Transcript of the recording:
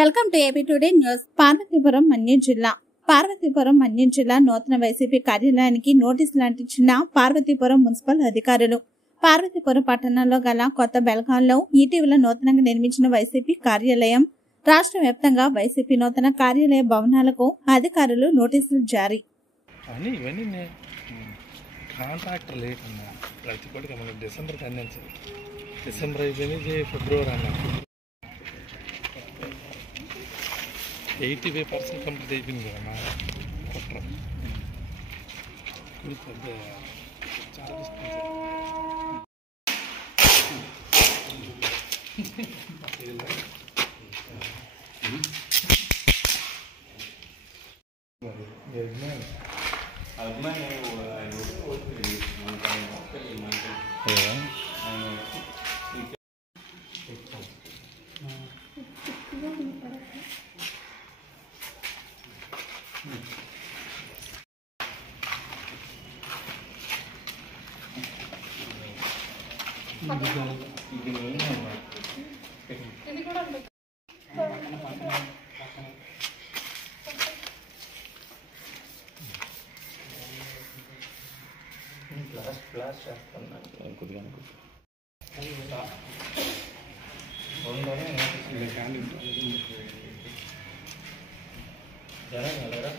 Welcome to AP today news. Parvathipuram Manyam జిల్లా నూతన YCP కార్యాలయానికి నోటీసులు అంటించిన పార్వతీపురం మున్సిపల్ అధికారులు. పార్వతీపురం పట్టణంలో గల కొత్త బెల్గాంలో ఇటీవల నూతనంగా నిర్మించిన వైసీపీ కార్యాలయం, రాష్ట్ర వ్యాప్తంగా వైసీపీ నూతన కార్యాలయ భవనాలకు అధికారులు నోటీసులు జారీ. డిసెంబర్ అయిపోయింది, ఫిబ్రవరి అన్న 85% కంప్లీట్ అయిపోయింది కదా మా కుట్ర. పెద్ద చాలా క్లాస్ చేస్తాను కొద్దిగా జరగలరా